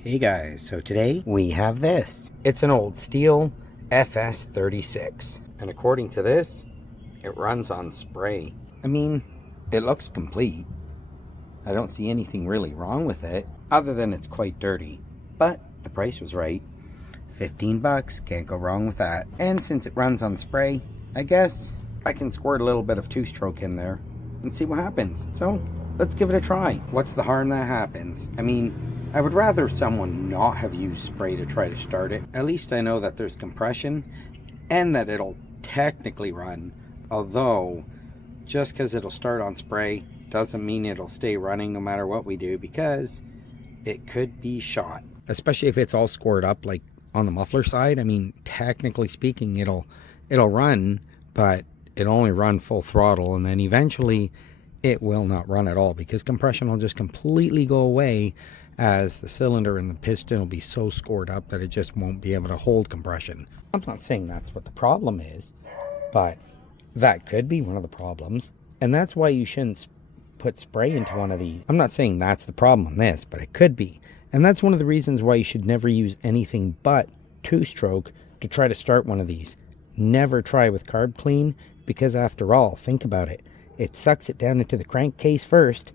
Hey guys, so today we have this. It's an old Stihl FS36. And according to this, it runs on spray. I mean, it looks complete. I don't see anything really wrong with it, other than it's quite dirty. But the price was right. 15 bucks, can't go wrong with that. And since it runs on spray, I guess I can squirt a little bit of two-stroke in there and see what happens. So let's give it a try. What's the harm that happens? I mean, I would rather someone not have used spray to try to start it. At least I know that there's compression and that it'll technically run. Although, just because it'll start on spray doesn't mean it'll stay running no matter what we do, because it could be shot. Especially if it's all scored up like on the muffler side. I mean, technically speaking, it'll run, but it'll only run full throttle, and then eventually it will not run at all because compression will just completely go away, as the cylinder and the piston will be so scored up that it just won't be able to hold compression. I'm not saying that's what the problem is, but that could be one of the problems, and that's why you shouldn't put spray into one of these. I'm not saying that's the problem on this, but it could be, and that's one of the reasons why you should never use anything but two-stroke to try to start one of these. Never try with carb clean, because after all, think about it, it sucks it down into the crankcase first,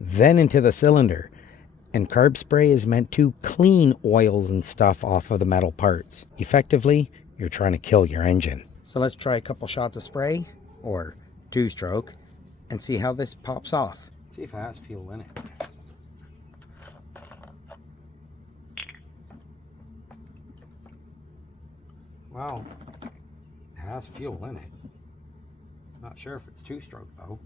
then into the cylinder. And carb spray is meant to clean oils and stuff off of the metal parts. Effectively, you're trying to kill your engine. So let's try a couple shots of spray, or two-stroke, and see how this pops off. Let's see if it has fuel in it. Wow, it has fuel in it. Not sure if it's two-stroke though.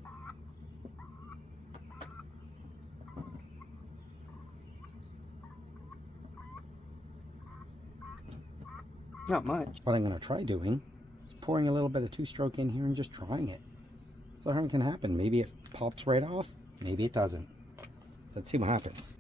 Not much. What I'm going to try doing is pouring a little bit of two-stroke in here and just trying it. So anything can happen. Maybe it pops right off. Maybe it doesn't. Let's see what happens.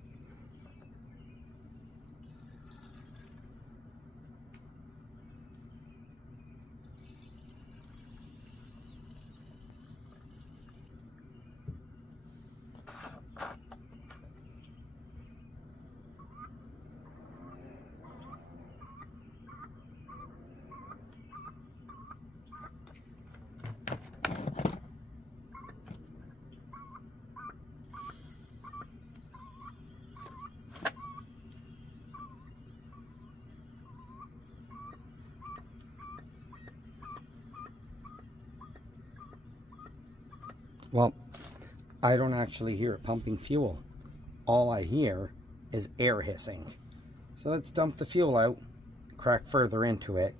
Well, I don't actually hear it pumping fuel. All I hear is air hissing. So let's dump the fuel out, crack further into it,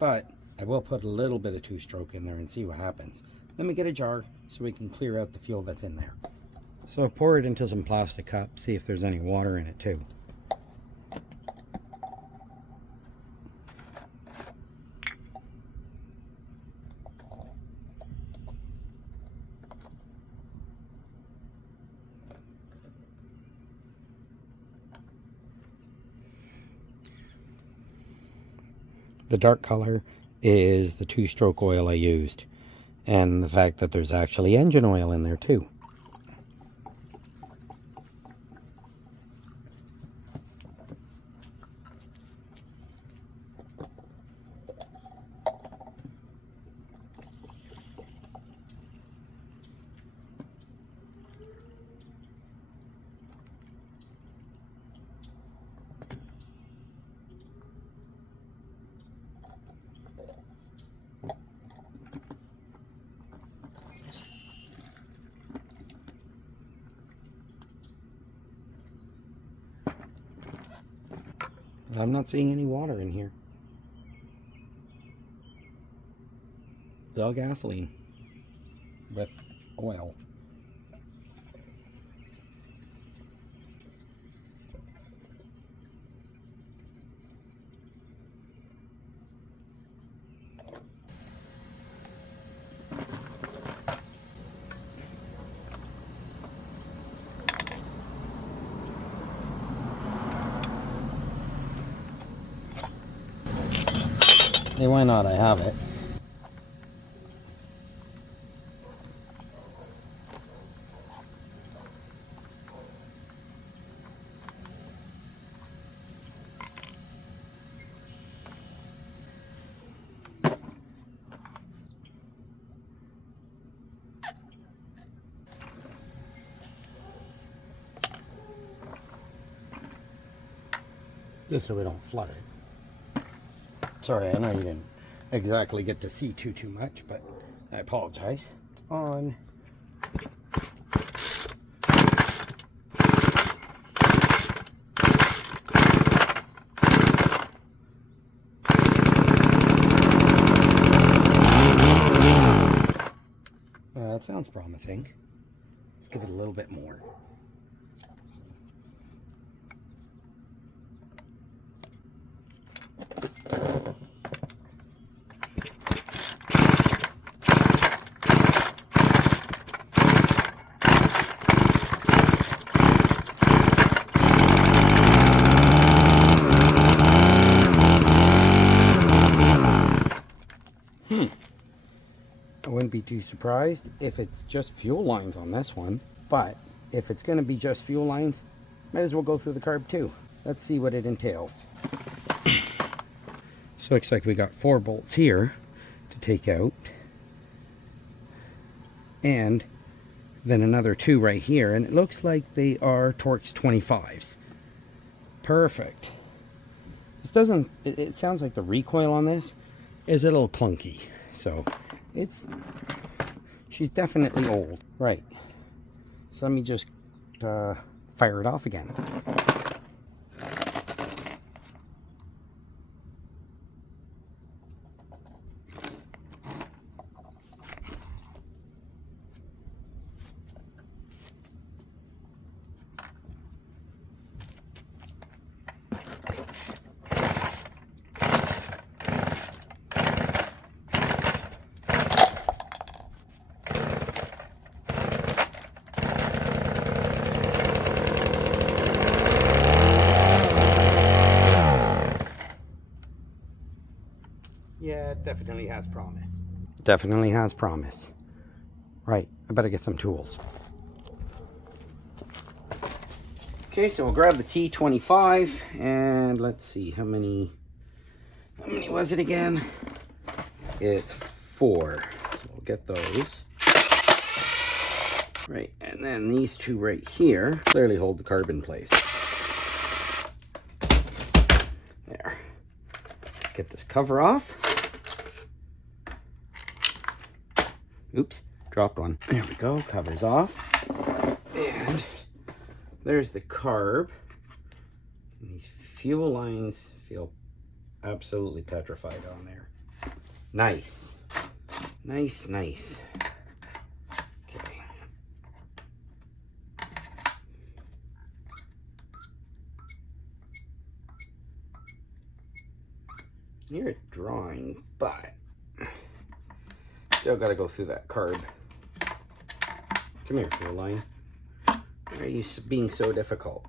but I will put a little bit of two-stroke in there and see what happens. Let me get a jar so we can clear out the fuel that's in there. So pour it into some plastic cups, see if there's any water in it too. The dark color is the two-stroke oil I used, and the fact that there's actually engine oil in there too. I'm not seeing any water in here. It's all gasoline with oil. Hey, why not? I have it. just so we don't flood it. Sorry, I know you didn't exactly get to see too much, but I apologize. It's on. That sounds promising. Let's give it a little bit more. I wouldn't be too surprised if it's just fuel lines on this one, but if it's going to be just fuel lines, might as well go through the carb too. Let's see what it entails. So looks like we got 4 bolts here to take out, and then another 2 right here, and it looks like they are Torx 25s. Perfect. This doesn't, it sounds like the recoil on this is a little clunky, so she's definitely old. Right. So let me just fire it off again. Yeah, it definitely has promise. Definitely has promise. Right, I better get some tools. Okay, so we'll grab the T25 and let's see, how many was it again? It's 4. So we'll get those. Right, and then these 2 right here clearly hold the carb in place. There. Let's get this cover off. Oops, dropped one. There we go, cover's off. And there's the carb. And these fuel lines feel absolutely petrified on there. Nice. Nice, nice. Okay. You're drawing, but still got to go through that carb. Come here, fuel line. Why are you being so difficult?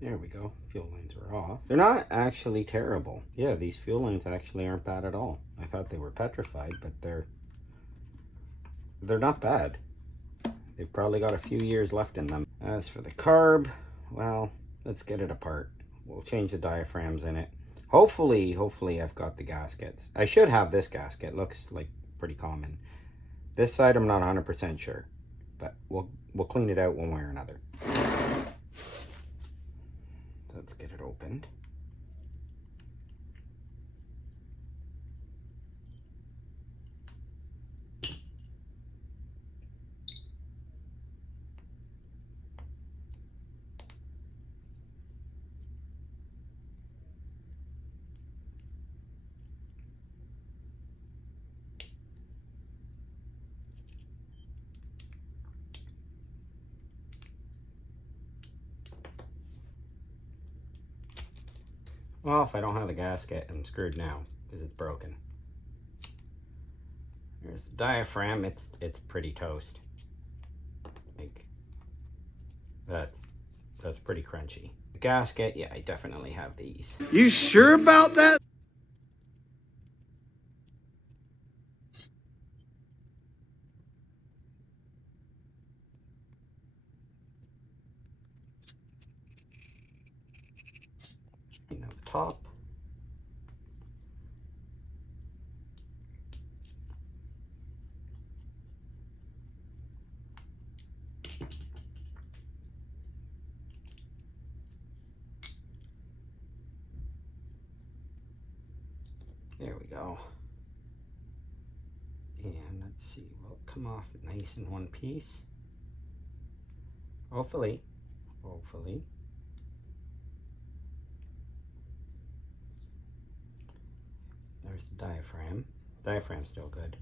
There we go. Fuel lines are off. They're not actually terrible. Yeah, these fuel lines actually aren't bad at all. I thought they were petrified, but they're not bad. They've probably got a few years left in them. As for the carb, well, let's get it apart. We'll change the diaphragms in it. Hopefully I've got the gaskets. I should have this gasket. Looks like pretty common. This side I'm not 100% sure, but we'll clean it out one way or another. Let's get it opened. Well, if I don't have the gasket, I'm screwed now because it's broken. Here's the diaphragm. It's pretty toast. Like that's pretty crunchy. Gasket, yeah, I definitely have these. You sure about that? You know, the top. There we go. And let's see, will it come off nice in one piece? Hopefully. Hopefully. There's the diaphragm. Diaphragm's still good.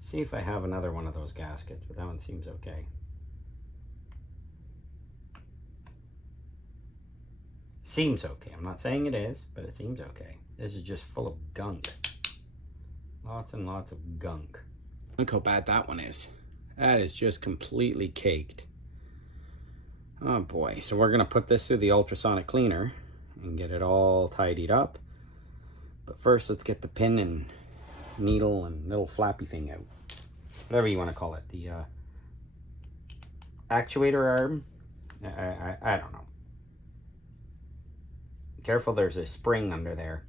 See if I have another one of those gaskets, but that one seems okay. Seems okay. I'm not saying it is, but it seems okay. This is just full of gunk. Lots and lots of gunk. Look how bad that one is. That is just completely caked. Oh boy. So we're going to put this through the ultrasonic cleaner and get it all tidied up. But first, let's get the pin and needle and little flappy thing out. Whatever you want to call it. The actuator arm. I don't know. Careful, there's a spring under there.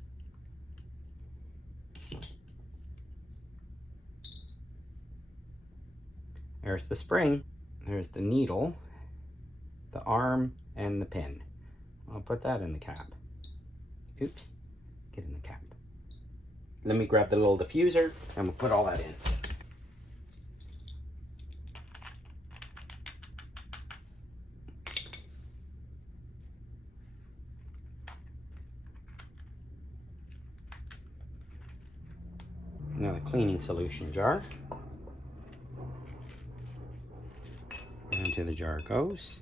There's the spring. There's the needle, the arm, and the pin. I'll put that in the cap. Oops. Get in the cap. Let me grab the little diffuser and we'll put all that in. Now the cleaning solution jar. Into the jar goes.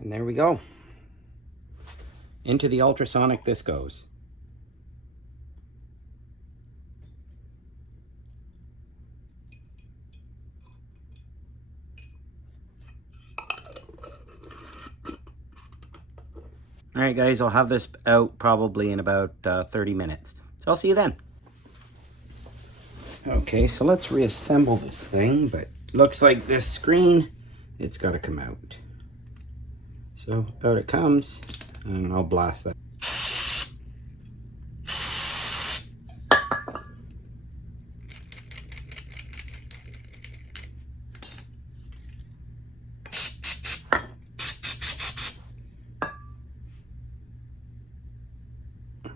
And there we go. Into the ultrasonic this goes. All right, guys, I'll have this out probably in about 30 minutes. So I'll see you then. Okay, so let's reassemble this thing, but looks like this screen, it's got to come out. So out it comes, and I'll blast that.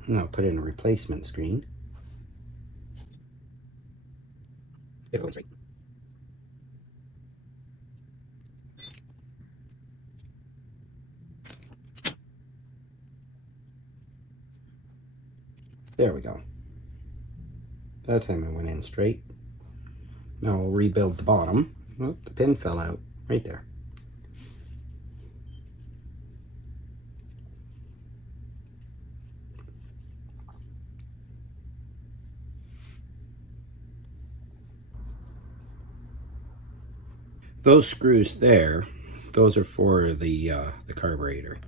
And I'll put in a replacement screen. If it was right. There we go. That time I went in straight. Now we'll rebuild the bottom. Oh, the pin fell out right there. Those screws there, those are for the carburetor.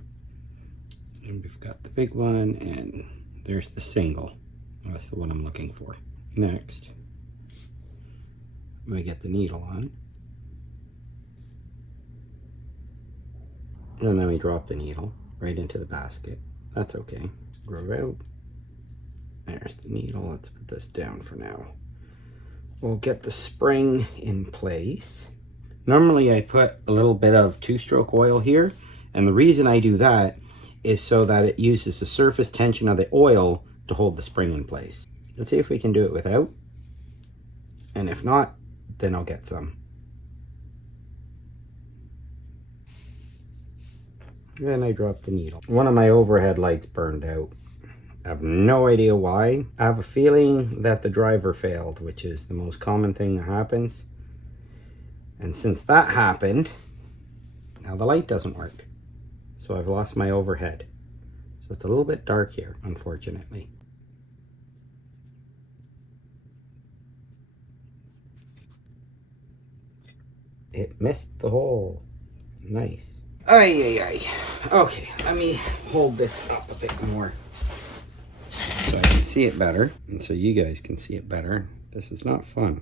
And we've got the big one, and there's the single. That's the one I'm looking for. Next, we get the needle on. And then we drop the needle right into the basket. That's okay. Grow out. There's the needle. Let's put this down for now. We'll get the spring in place. Normally I put a little bit of two-stroke oil here, and the reason I do that is so that it uses the surface tension of the oil to hold the spring in place. Let's see if we can do it without, and if not, then I'll get some. And I dropped the needle. One of my overhead lights burned out, I have no idea why. I have a feeling that the driver failed, which is the most common thing that happens. And since that happened, now the light doesn't work. So I've lost my overhead. So it's a little bit dark here, unfortunately. It missed the hole. Nice. Ay, ay, ay. Okay, let me hold this up a bit more so I can see it better, and so you guys can see it better. This is not fun.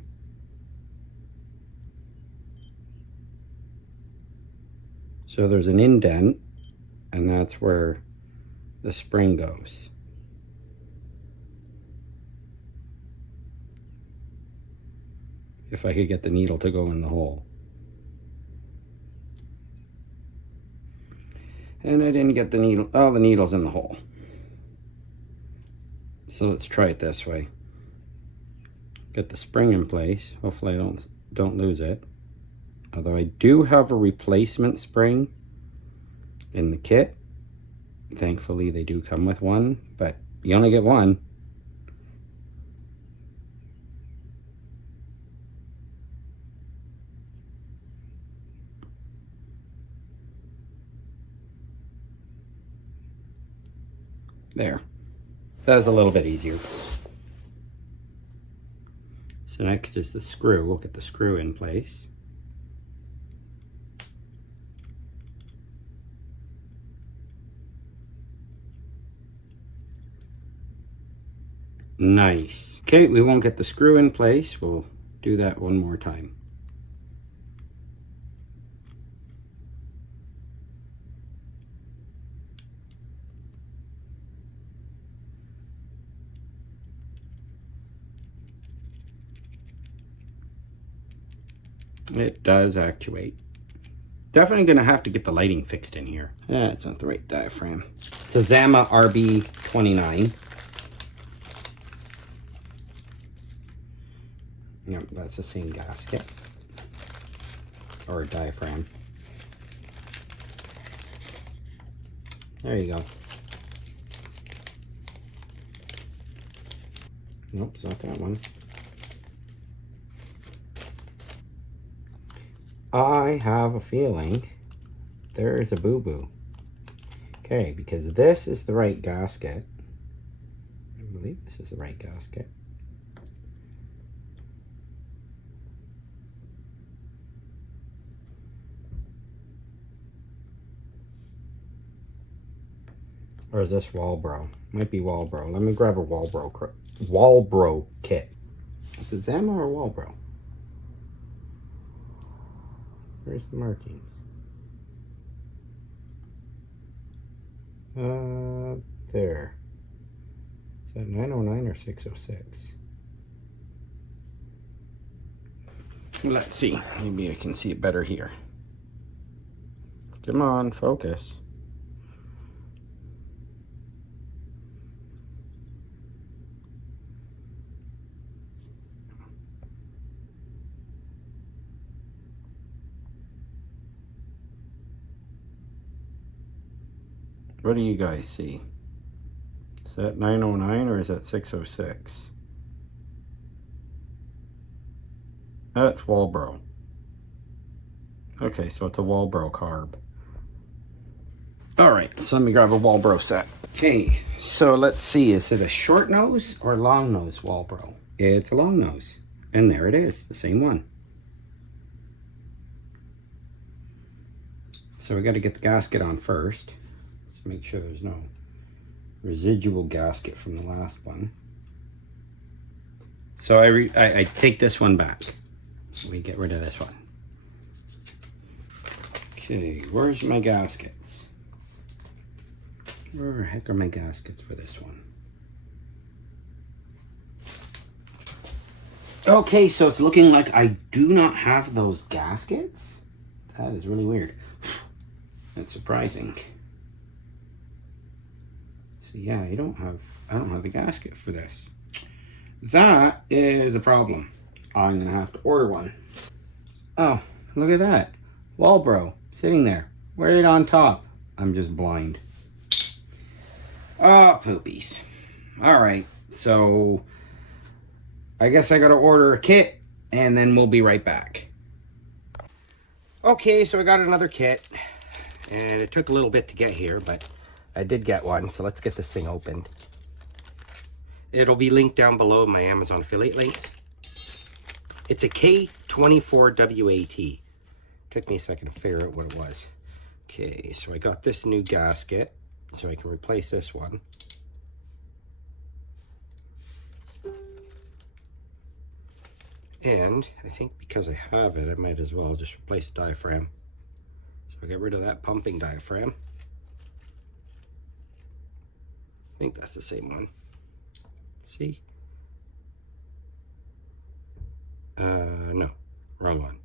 So there's an indent, and that's where the spring goes. If I could get the needle to go in the hole. And I didn't get the needle. Oh, the needle's in the hole. So let's try it this way. Get the spring in place. Hopefully I don't lose it. Although I do have a replacement spring in the kit. Thankfully they do come with one, but you only get one. There. That was a little bit easier. So next is the screw. We'll get the screw in place. Nice. Okay, we won't get the screw in place. We'll do that one more time. It does actuate. Definitely gonna have to get the lighting fixed in here. That's not the right diaphragm. It's a Zama RB29. Yep, that's the same gasket. Or diaphragm. There you go. Nope, it's not that one. I have a feeling there's a boo-boo. Okay, because this is the right gasket. I believe this is the right gasket. Or is this Walbro? Might be Walbro. Let me grab a Walbro kit. Is it Zama or Walbro? Where's the markings? There. Is that 909 or 606? Let's see. Maybe I can see it better here. Come on, focus. What do you guys see? Is that 909 or is that 606? That's Walbro. Okay, so it's a Walbro carb. All right, so let me grab a Walbro set. Okay, so let's see, is it a short nose or long nose Walbro? It's a long nose, and there it is, the same one. So we got to get the gasket on first. Let's make sure there's no residual gasket from the last one. So I take this one back. We get rid of this one. Okay, where's my gaskets? Where the heck are my gaskets for this one? Okay, so it's looking like I do not have those gaskets. That is really weird. That's surprising. So yeah, I don't have a gasket for this. That is a problem. I'm gonna have to order one. Oh, look at that. Walbro sitting there, right on top. I'm just blind. Oh, poopies. All right, so I guess I gotta order a kit and then we'll be right back. Okay, so I got another kit and it took a little bit to get here, but I did get one, so let's get this thing opened. It'll be linked down below in my Amazon affiliate links. It's a K24WAT. Took me a second to figure out what it was. Okay, so I got this new gasket, so I can replace this one. And I think because I have it, I might as well just replace the diaphragm. So I'll get rid of that pumping diaphragm. I think that's the same one. See? No, wrong one.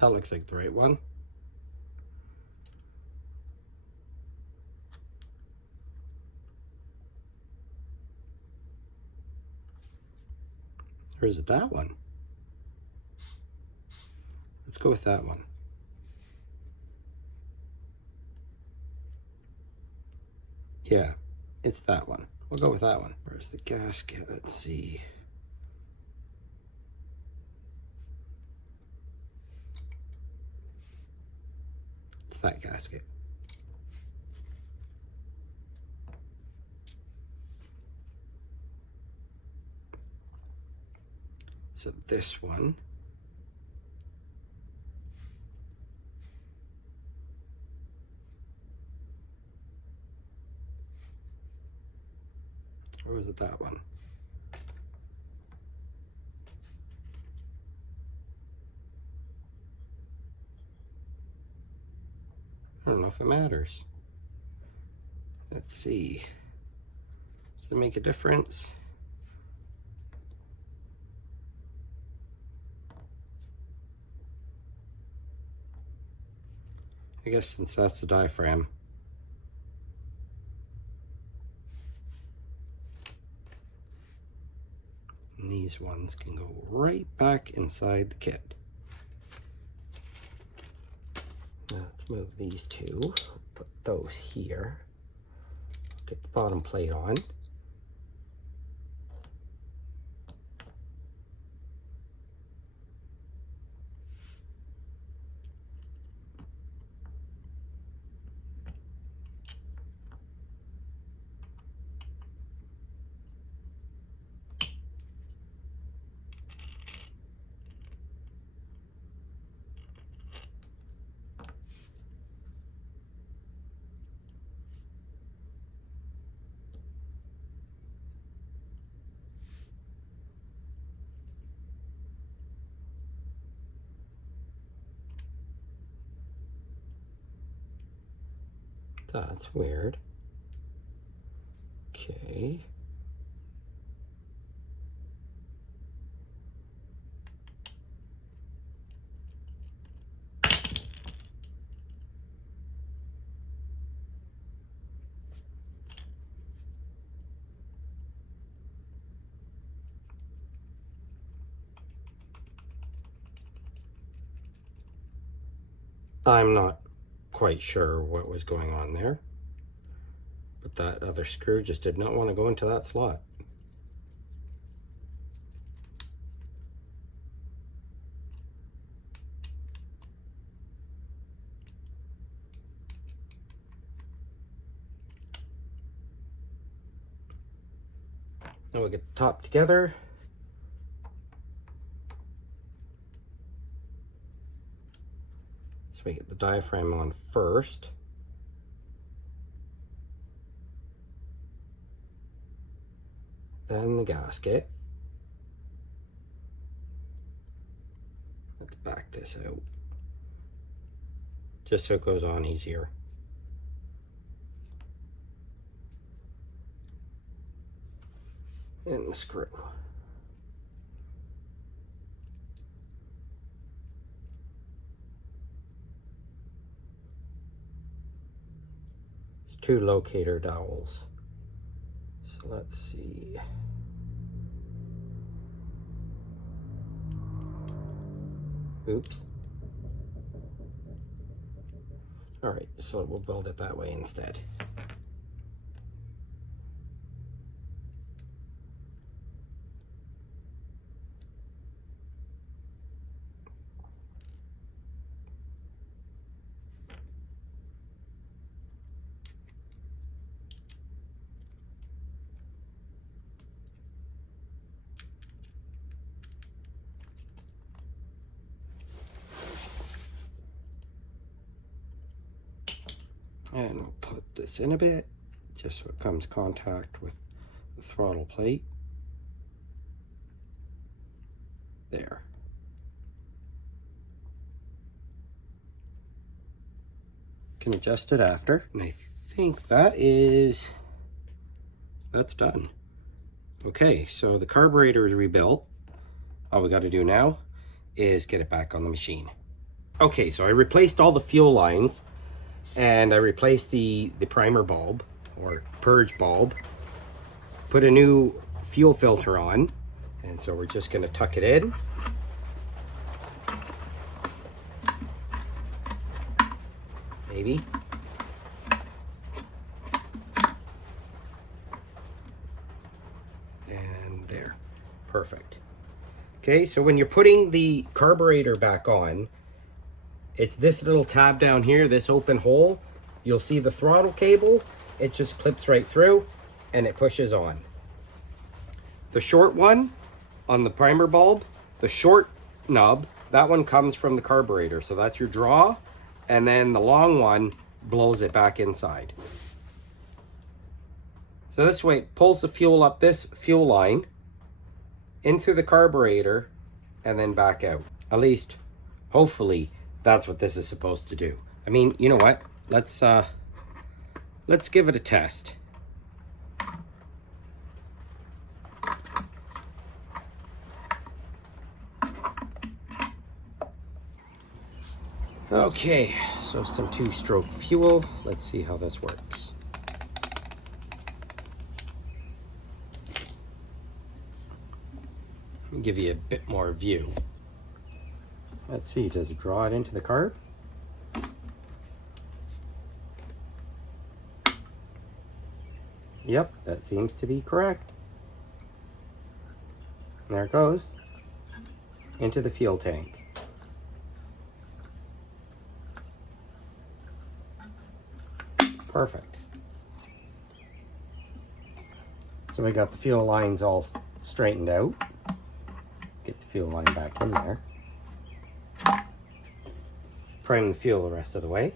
That looks like the right one. Or is it that one? Let's go with that one. Yeah, it's that one. We'll go with that one. Where's the gasket? Let's see. It's that gasket. So this one, or was it that one? I don't know if it matters. Let's see. Does it make a difference? I guess since that's the diaphragm. And these ones can go right back inside the kit. Now let's move these two. Put those here. Get the bottom plate on. That's weird. Okay. I'm not quite sure what was going on there, but that other screw just did not want to go into that slot. Now we'll get the top together. So we get the diaphragm on first. Then the gasket. Let's back this out, just so it goes on easier. And the screw. Let's 2 locator dowels. So let's see. Oops. All right, so we'll build it that way instead. And we'll put this in a bit, just so it comes contact with the throttle plate. There. Can adjust it after. And I think that's done. Okay, so the carburetor is rebuilt. All we got to do now is get it back on the machine. Okay, so I replaced all the fuel lines. And I replaced the primer bulb, or purge bulb, put a new fuel filter on, and so we're just going to tuck it in. Maybe. And there. Perfect. Okay, so when you're putting the carburetor back on, it's this little tab down here, this open hole. You'll see the throttle cable. It just clips right through and it pushes on. The short one on the primer bulb, the short nub, that one comes from the carburetor. So that's your draw. And then the long one blows it back inside. So this way it pulls the fuel up this fuel line into the carburetor and then back out. At least, hopefully, that's what this is supposed to do. I mean, you know what? Let's give it a test. Okay, so some 2-stroke fuel. Let's see how this works. Let me give you a bit more view. Let's see, does it draw it into the carb? Yep, that seems to be correct. And there it goes into the fuel tank. Perfect. So we got the fuel lines all straightened out. Get the fuel line back in there. Prime the fuel the rest of the way.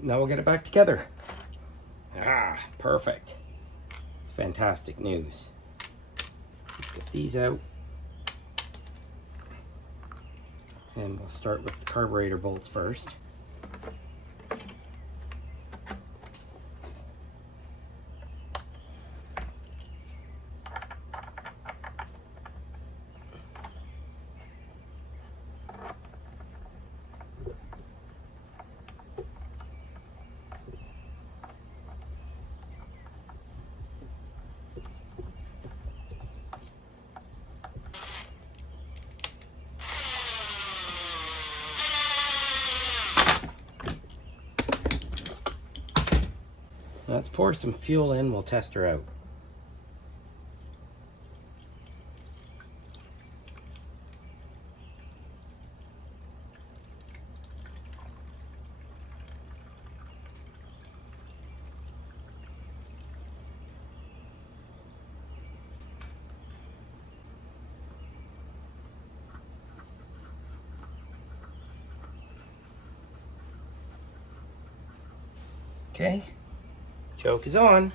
Now we'll get it back together. Ah, perfect. It's fantastic news. Let's get these out. And we'll start with the carburetor bolts first. Let's pour some fuel in, we'll test her out. Okay. Choke is on.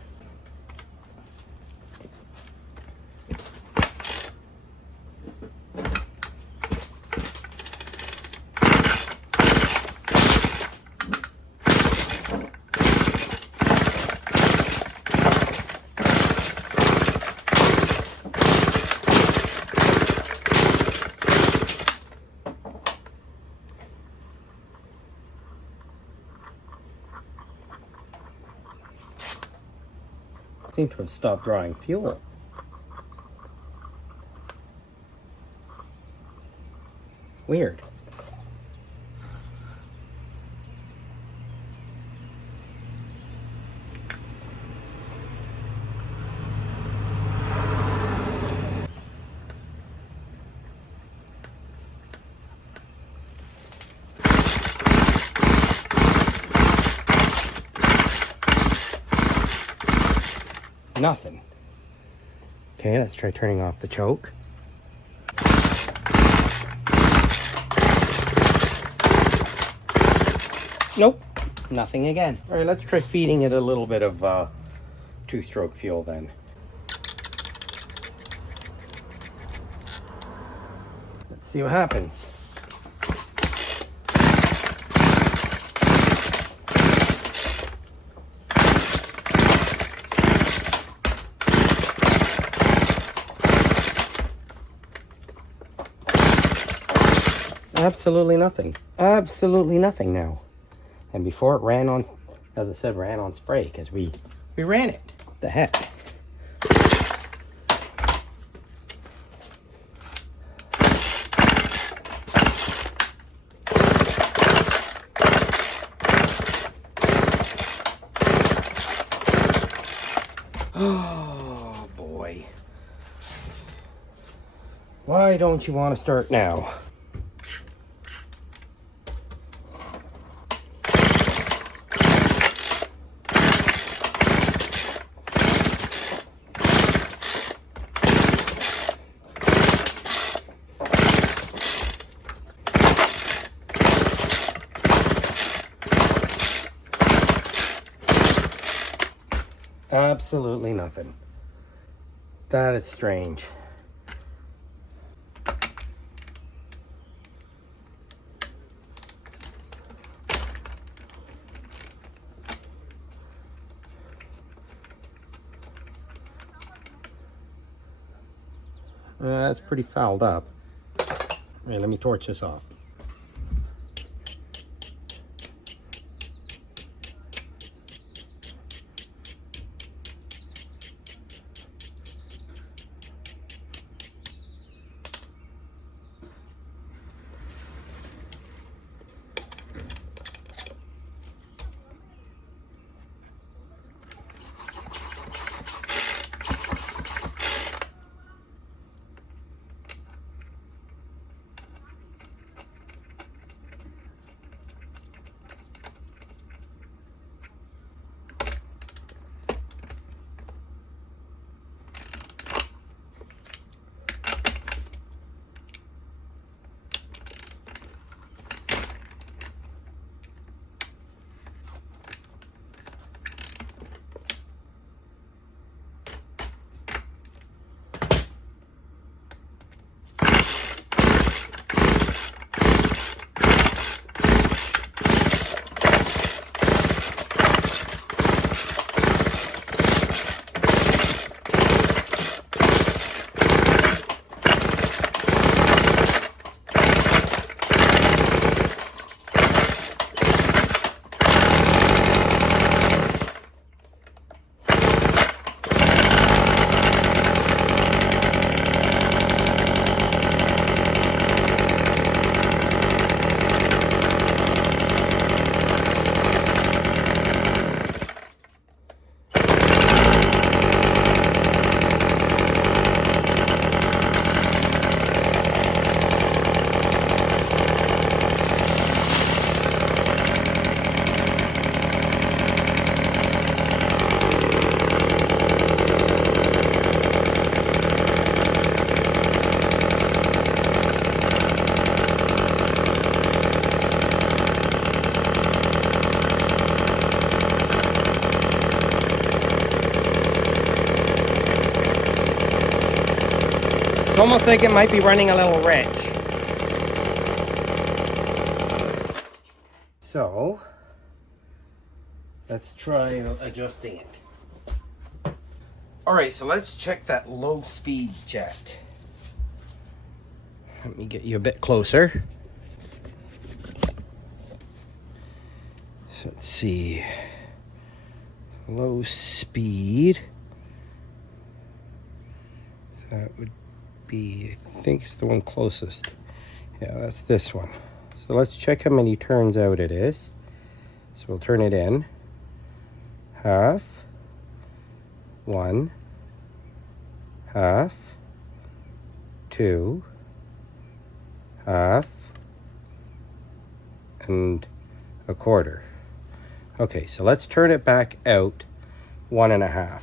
Seem to have stopped drawing fuel. Weird. Nothing. Okay, let's try turning off the choke. Nope, nothing again. All right, let's try feeding it a little bit of two-stroke fuel then. Let's see what happens. Absolutely nothing. Absolutely nothing now. And before it ran on, as I said, ran on spray because we ran it. The heck. Oh boy. Why don't you want to start now? Absolutely nothing. That is strange. That's pretty fouled up. All right, let me torch this off. It's almost like it might be running a little rich. So, let's try adjusting it. Alright, so let's check that low speed jet. Let me get you a bit closer. So let's see. Low speed. That would be, I think it's the one closest. Yeah, that's this one. So let's check how many turns out it is. So we'll turn it in. Half. 1. Half. 2. Half. And a quarter. Okay, so let's turn it back out 1.5.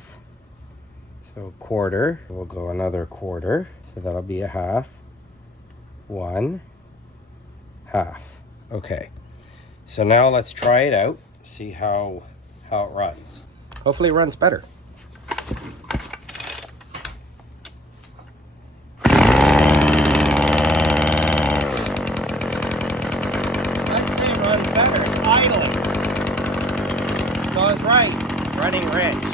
So a quarter, we'll go another quarter. So that'll be a half. 1 half. Okay. So now let's try it out, see how it runs. Hopefully it runs better. I'd say it runs better. It's idling. So I was right. Running wrench.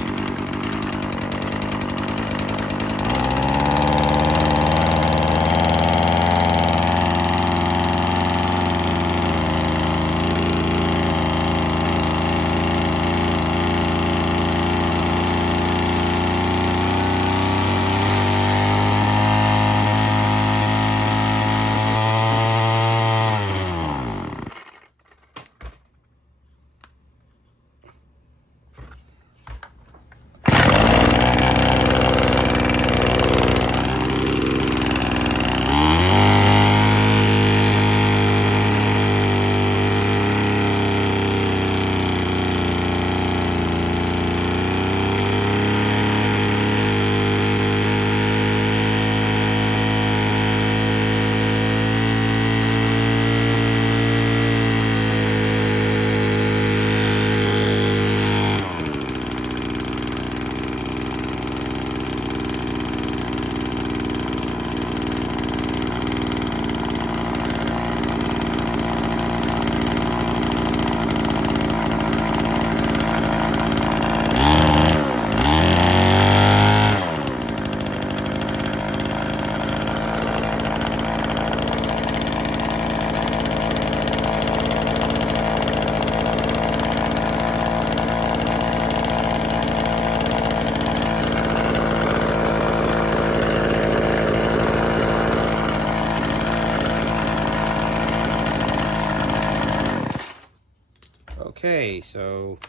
Okay, so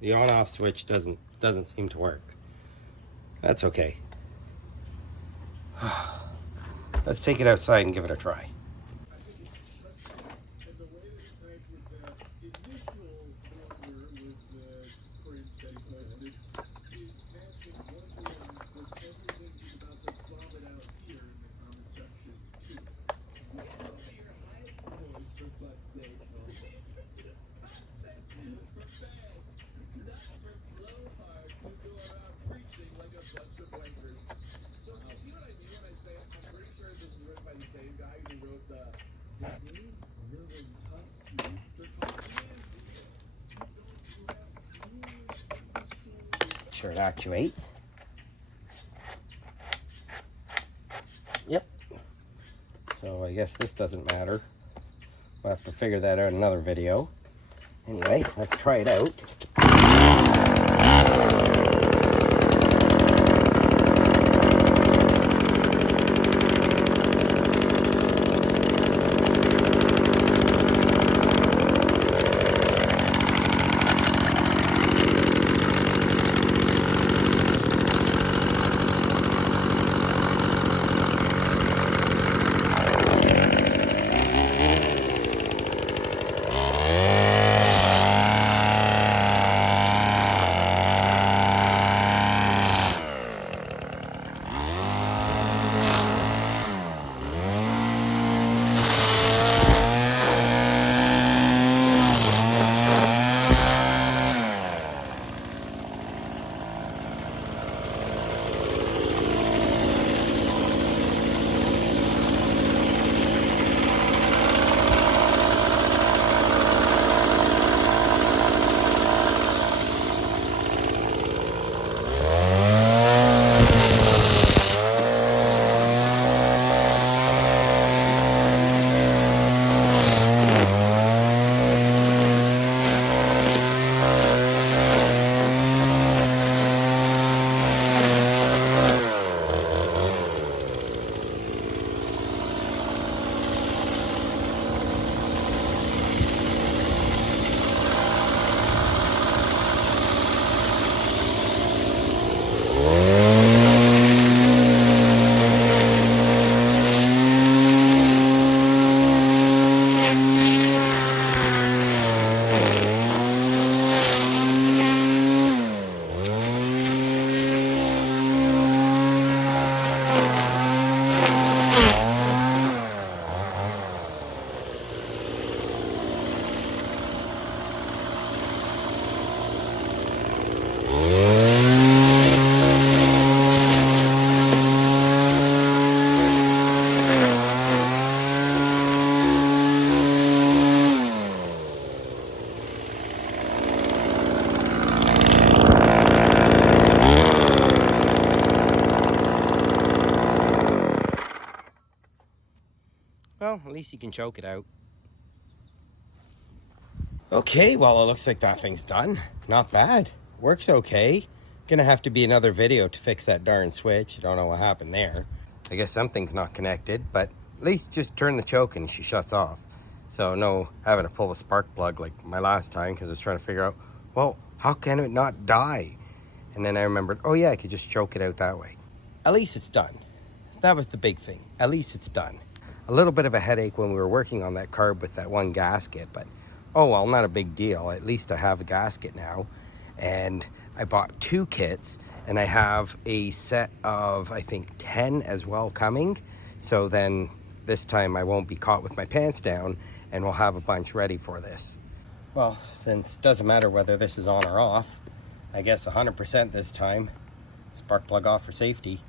the on-off switch doesn't seem to work. That's okay. Let's take it outside and give it a try. Sure it actuates. Yep. So I guess this doesn't matter. We'll have to figure that out in another video. Anyway, let's try it out. Well, at least you can choke it out. Okay, well, it looks like that thing's done. Not bad. Works okay. Gonna have to be another video to fix that darn switch. I don't know what happened there. I guess something's not connected, but at least just turn the choke and she shuts off. So no having to pull the spark plug like my last time, because I was trying to figure out, well, how can it not die? And then I remembered, oh yeah, I could just choke it out that way. At least it's done. That was the big thing. At least it's done. A little bit of a headache when we were working on that carb with that one gasket, but oh well, not a big deal. At least I have a gasket now. And I bought 2 kits, and I have a set of, I think, 10 as well coming. So then this time I won't be caught with my pants down, and we'll have a bunch ready for this. Well, since it doesn't matter whether this is on or off, I guess 100% this time. Spark plug off for safety.